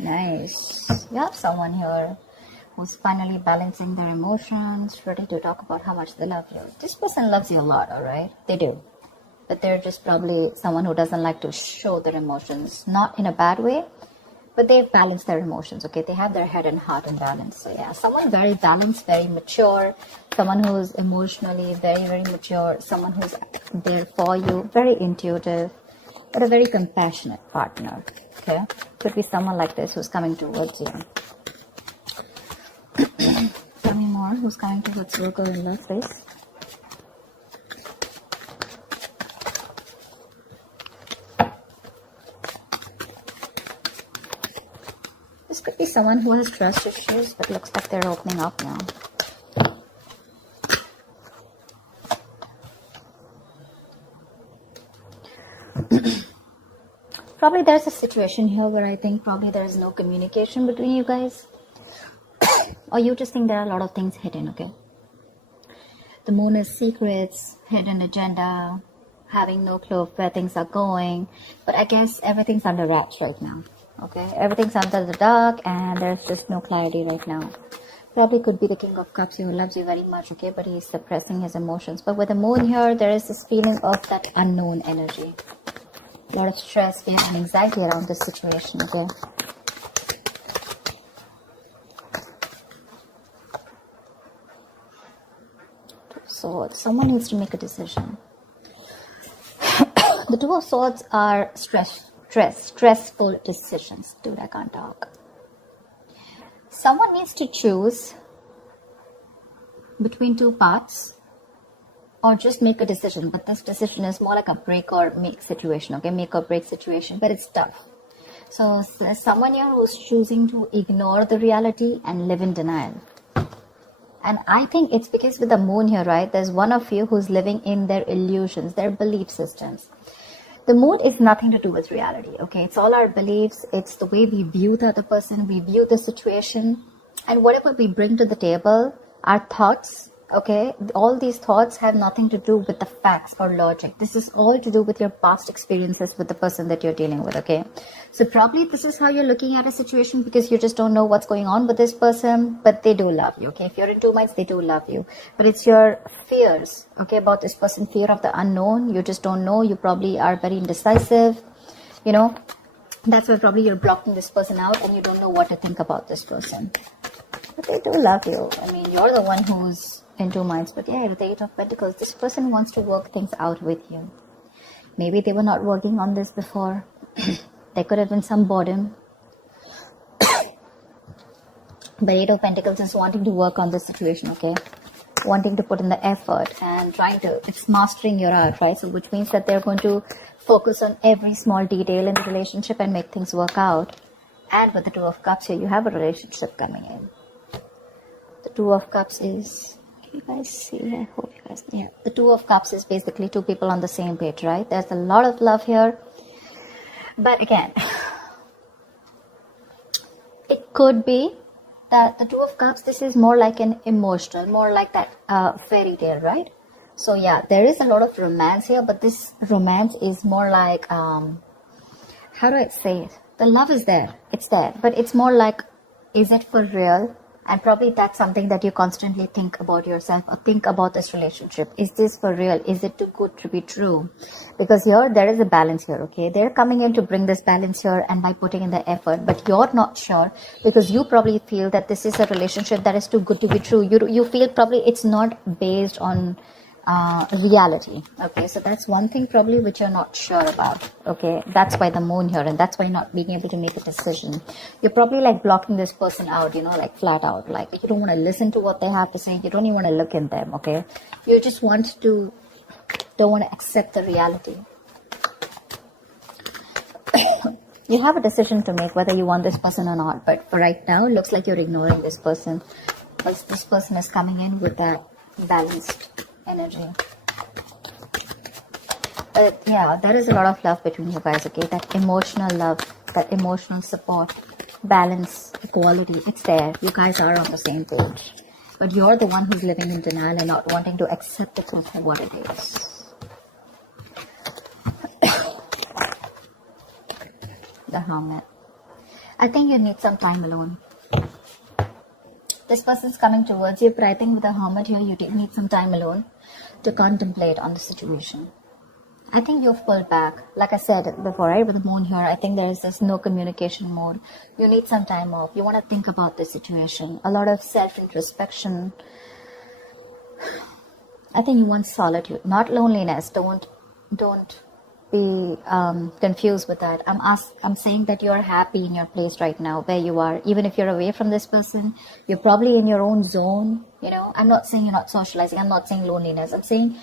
Nice. You have someone here who's finally balancing their emotions, ready to talk about how much they love you. This person loves you a lot, alright? They do. But they're just probably someone who doesn't like to show their emotions. Not in a bad way, but they've balanced their emotions, okay? They have their head and heart in balance. So yeah, someone very balanced, very mature, someone who's emotionally very, very mature, someone who's there for you, very intuitive, but a very compassionate partner, okay? Could be someone like this who's coming towards you. Tell me more. Who's coming towards Virgo in love, please? This could be someone who has trust issues, but looks like they're opening up now. Probably there's a situation here where I think probably there's no communication between you guys. Or you just think there are a lot of things hidden, okay? The moon is secrets, hidden agenda, having no clue of where things are going. But I guess everything's under wraps right now, okay? Everything's under the dark and there's just no clarity right now. Probably could be the King of Cups who loves you very much, okay? But he's suppressing his emotions. But with the moon here, there is this feeling of that unknown energy. A lot of stress, fear, and anxiety around this situation, okay? Two of Swords. Someone needs to make a decision. The Two of Swords are stressful decisions. Dude, I can't talk. Someone needs to choose between two paths. Or just make a decision, but this decision is more like a break or make situation, okay? Make or break situation, but it's tough. So there's someone here who's choosing to ignore the reality and live in denial. And I think it's because with the moon here, right, there's one of you who's living in their illusions, their belief systems. The moon is nothing to do with reality, okay? It's all our beliefs. It's the way we view the other person, we view the situation. And whatever we bring to the table, our thoughts, okay, all these thoughts have nothing to do with the facts or logic. This is all to do with your past experiences with the person that you're dealing with, okay? So probably this is how you're looking at a situation because you just don't know what's going on with this person, but they do love you, okay? If you're in two minds, they do love you. But it's your fears, okay, about this person, fear of the unknown. You just don't know. You probably are very indecisive, you know? That's why probably you're blocking this person out and you don't know what to think about this person. But they do love you. I mean, you're the one who's in two minds. But yeah, with the Eight of Pentacles, this person wants to work things out with you. Maybe they were not working on this before. There could have been some boredom. But Eight of Pentacles is wanting to work on this situation, okay? Wanting to put in the effort and trying to, it's mastering your art, right? So which means that they're going to focus on every small detail in the relationship and make things work out. And with the Two of Cups here, you have a relationship coming in. The Two of Cups is, can you guys see? I hope you guys, yeah. The Two of Cups is basically two people on the same page, right? There's a lot of love here. But again, it could be that the Two of Cups, this is more like an emotional, more like that fairy tale, right? So yeah, there is a lot of romance here, but this romance is more like, how do I say it? The love is there, it's there, but it's more like, is it for real? And probably that's something that you constantly think about yourself or think about this relationship. Is this for real? Is it too good to be true? Because here, there is a balance here, okay? They're coming in to bring this balance here and by putting in the effort, but you're not sure because you probably feel that this is a relationship that is too good to be true. You feel probably it's not based on reality, okay? So that's one thing probably which you're not sure about, okay? That's why the moon here, and that's why you're not being able to make a decision. You're probably like blocking this person out, you know, like flat out, like you don't want to listen to what they have to say. You don't even want to look in them, okay? You just don't want to accept the reality. You have a decision to make whether you want this person or not, but for right now, it looks like you're ignoring this person because this person is coming in with that balanced energy. But yeah, there is a lot of love between you guys, okay? That emotional love, that emotional support, balance, equality, it's there. You guys are on the same page. But you're the one who's living in denial and not wanting to accept it for what it is. The Hermit. I think you need some time alone. This person's coming towards you, but I think with the Hermit here, you need some time alone to contemplate on the situation. I think you've pulled back. Like I said before, right, with the moon here, I think there is this no communication mode. You need some time off. You want to think about the situation. A lot of self-introspection. I think you want solitude, not loneliness. Don't be confused with that. I'm saying that you're happy in your place right now, where you are. Even if you're away from this person, you're probably in your own zone. You know, I'm not saying you're not socializing. I'm not saying loneliness. I'm saying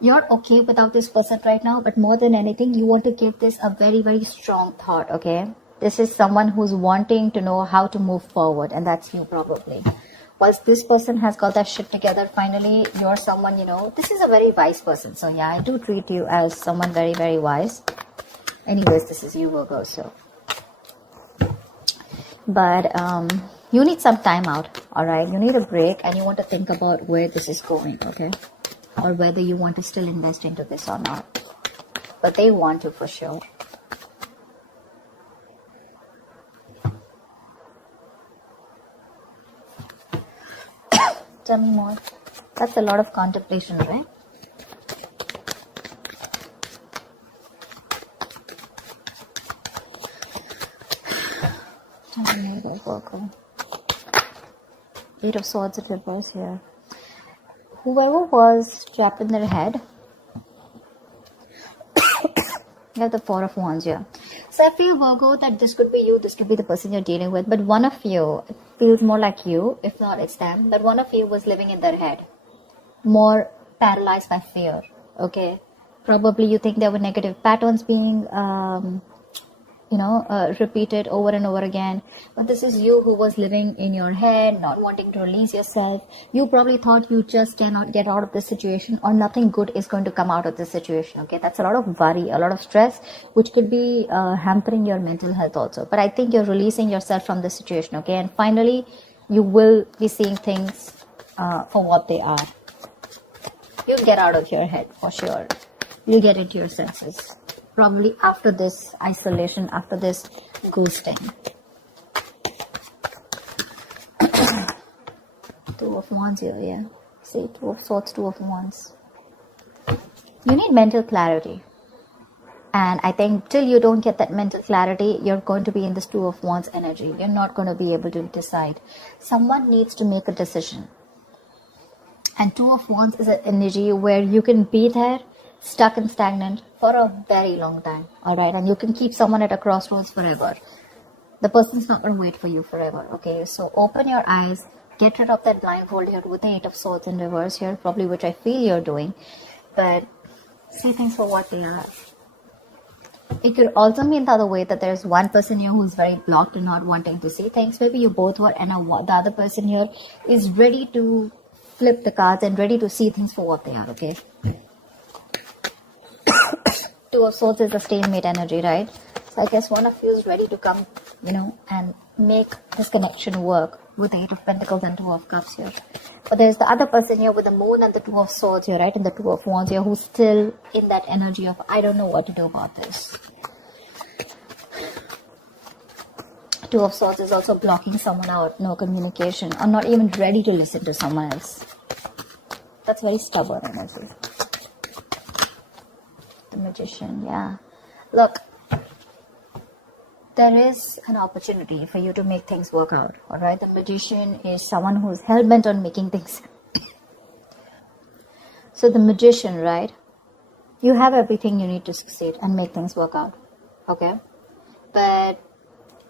you're okay without this person right now, but more than anything, you want to give this a very, very strong thought, okay? This is someone who's wanting to know how to move forward, and that's you probably. Whilst this person has got that shit together, finally, you're someone, you know, this is a very wise person. So yeah, I do treat you as someone very, very wise. Anyways, this is you, Virgo, so. But you need some time out, all right? You need a break, and you want to think about where this is going, okay? Or whether you want to still invest into this or not. But they want to for sure. Tell me more. That's a lot of contemplation, right? Tell me more, Virgo. 8 of Swords in reverse here. Whoever was trapped in their head, you have the 4 of Wands here. So I feel, Virgo, that this could be you, this could be the person you're dealing with, but one of you feels more like you, if not it's them, but one of you was living in their head, more paralyzed by fear, okay? Probably you think there were negative patterns being repeated over and over again. But this is you who was living in your head, not wanting to release yourself. You probably thought you just cannot get out of this situation, or nothing good is going to come out of this situation. Okay, that's a lot of worry, a lot of stress, which could be hampering your mental health also. But I think you're releasing yourself from this situation. Okay, and finally you will be seeing things for what they are. You'll get out of your head for sure. You'll get into your senses. Probably after this isolation, after this ghosting. 2 of Wands here, yeah. See, 2 of Swords, 2 of Wands. You need mental clarity. And I think till you don't get that mental clarity, you're going to be in this 2 of Wands energy. You're not going to be able to decide. Someone needs to make a decision. And 2 of Wands is an energy where you can be there, stuck and stagnant for a very long time, all right? And you can keep someone at a crossroads forever. The person's not going to wait for you forever, okay? So open your eyes, get rid of that blindfold here with the 8 of Swords in reverse here, probably, which I feel you're doing, but see things for what they are. It could also mean the other way, that there's one person here who's very blocked and not wanting to see things. Maybe you both were, and the other person here is ready to flip the cards and ready to see things for what they are, okay? 2 of Swords is the stalemate energy, right? So I guess one of you is ready to come, and make this connection work with the 8 of Pentacles and 2 of Cups here. But there's the other person here with the Moon and the 2 of Swords here, right? And the 2 of Wands here, who's still in that energy of, I don't know what to do about this. 2 of Swords is also blocking someone out, no communication, or not even ready to listen to someone else. That's very stubborn energy. The Magician, yeah. Look, there is an opportunity for you to make things work out, alright? The Magician is someone who's hell-bent on making things. So the Magician, right? You have everything you need to succeed and make things work out, okay? But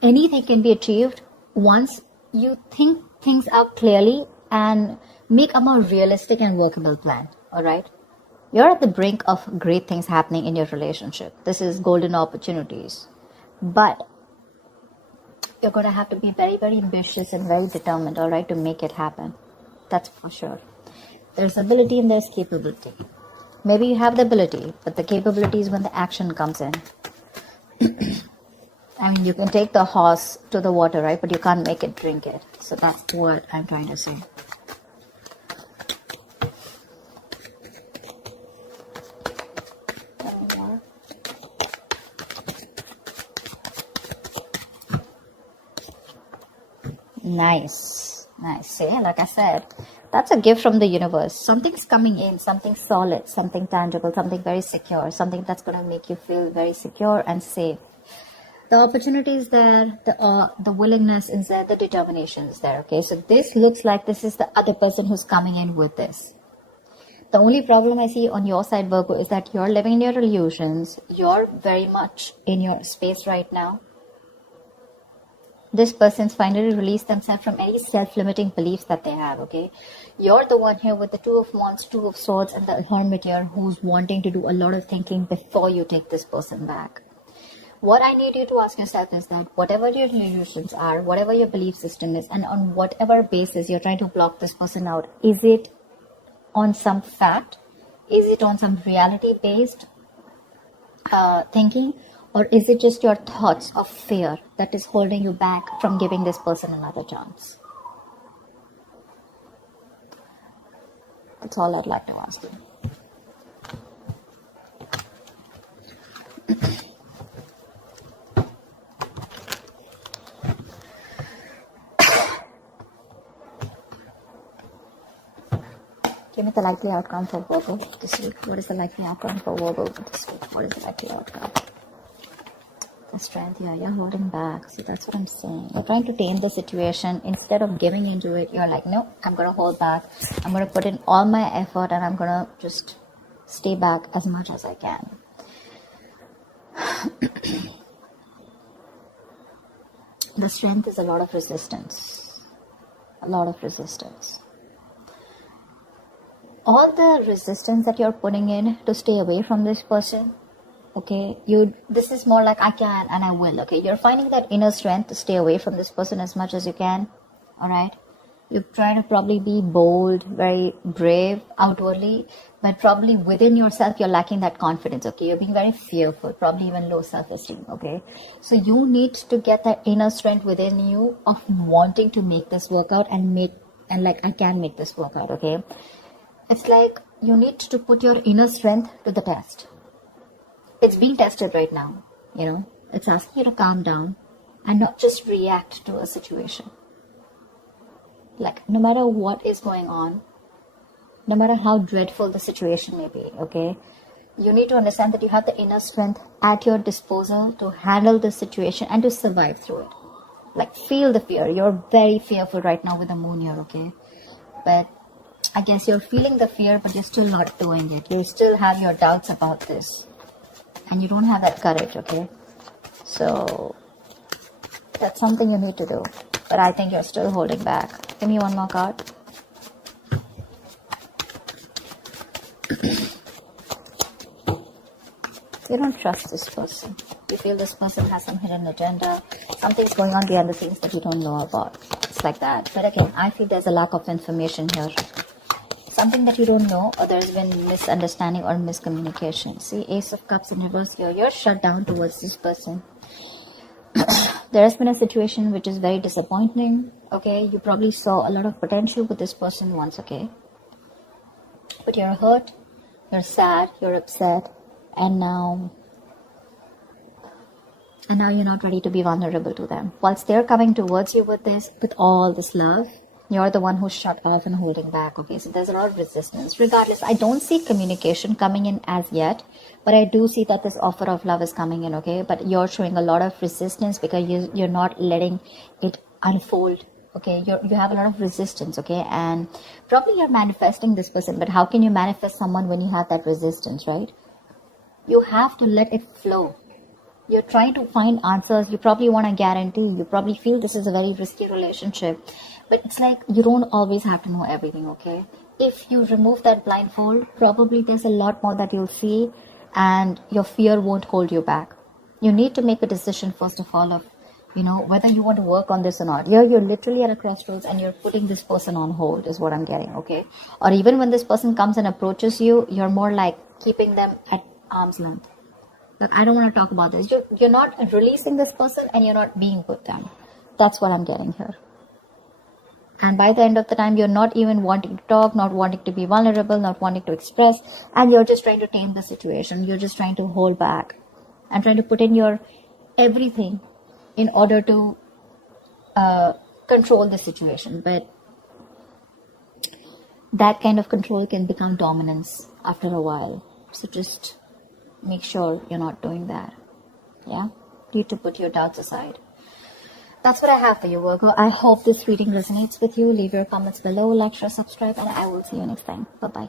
anything can be achieved once you think things out clearly and make a more realistic and workable plan, alright? You're at the brink of great things happening in your relationship. This is golden opportunities. But you're going to have to be very, very ambitious and very determined, all right, to make it happen. That's for sure. There's ability and there's capability. Maybe you have the ability, but the capability is when the action comes in. I mean, you can take the horse to the water, right, but you can't make it drink it. So that's what I'm trying to say. Nice. See, like I said, that's a gift from the universe. Something's coming in, something solid, something tangible, something very secure, something that's going to make you feel very secure and safe. The opportunity is there, the willingness is there, the determination is there. Okay, so this looks like this is the other person who's coming in with this. The only problem I see on your side, Virgo, is that you're living in your illusions. You're very much in your space right now. This person's finally released themselves from any self-limiting beliefs that they have, okay? You're the one here with the Two of Wands, Two of Swords, and the Hermit here who's wanting to do a lot of thinking before you take this person back. What I need you to ask yourself is that whatever your illusions are, whatever your belief system is, and on whatever basis you're trying to block this person out, is it on some fact? Is it on some reality-based thinking? Or is it just your thoughts of fear that is holding you back from giving this person another chance? That's all I'd like to ask you. Give me the likely outcome for Virgo this week. What is the likely outcome for Virgo this week? What is the likely outcome? The strength, yeah, you're holding back. See, that's what I'm saying. You're trying to tame the situation. Instead of giving into it, you're like, no, I'm going to hold back. I'm going to put in all my effort and I'm going to just stay back as much as I can. The strength is a lot of resistance. A lot of resistance. All the resistance that you're putting in to stay away from this person, okay, this is more like I can and I will, okay? You're finding that inner strength to stay away from this person as much as you can, all right? You're trying to probably be bold, very brave outwardly, but probably within yourself, you're lacking that confidence, okay? You're being very fearful, probably even low self-esteem, okay? So you need to get that inner strength within you of wanting to make this work out and like, I can make this work out, okay? It's like you need to put your inner strength to the test. It's being tested right now, you know. It's asking you to calm down and not just react to a situation. Like, no matter what is going on, no matter how dreadful the situation may be, okay, you need to understand that you have the inner strength at your disposal to handle the situation and to survive through it. Like, feel the fear. You're very fearful right now with the moon here, okay? But I guess you're feeling the fear, but you're still not doing it. You still have your doubts about this. And you don't have that courage, okay? So, that's something you need to do. But I think you're still holding back. Give me one more card. You don't trust this person. You feel this person has some hidden agenda. Something's going on behind the scenes that you don't know about. It's like that. But again, I feel there's a lack of information here. Something that you don't know, or there's been misunderstanding or miscommunication. See, Ace of Cups in reverse here. You're shut down towards this person. There has been a situation which is very disappointing. Okay, you probably saw a lot of potential with this person once, okay? But you're hurt, you're sad, you're upset, and now you're not ready to be vulnerable to them. Whilst they're coming towards you with all this love, you're the one who's shut off and holding back, okay? So there's a lot of resistance. Regardless, I don't see communication coming in as yet, but I do see that this offer of love is coming in, okay? But you're showing a lot of resistance because you're not letting it unfold, okay? You have a lot of resistance, okay? And probably you're manifesting this person, but how can you manifest someone when you have that resistance, right? You have to let it flow. You're trying to find answers. You probably want a guarantee. You probably feel this is a very risky relationship. But it's like you don't always have to know everything, okay? If you remove that blindfold, probably there's a lot more that you'll see and your fear won't hold you back. You need to make a decision, first of all, of, you know, whether you want to work on this or not. You're literally at a crossroads and you're putting this person on hold is what I'm getting, okay? Or even when this person comes and approaches you, you're more like keeping them at arm's length. Look, I don't want to talk about this. You're not releasing this person and you're not being with them. That's what I'm getting here. And by the end of the time, you're not even wanting to talk, not wanting to be vulnerable, not wanting to express, and you're just trying to tame the situation. You're just trying to hold back and trying to put in your everything in order to control the situation, but that kind of control can become dominance after a while. So just make sure you're not doing that. Yeah, you need to put your doubts aside. That's what I have for you, Virgo. I hope this reading resonates with you. Leave your comments below, like, share, subscribe, and I will see you next time. Bye-bye.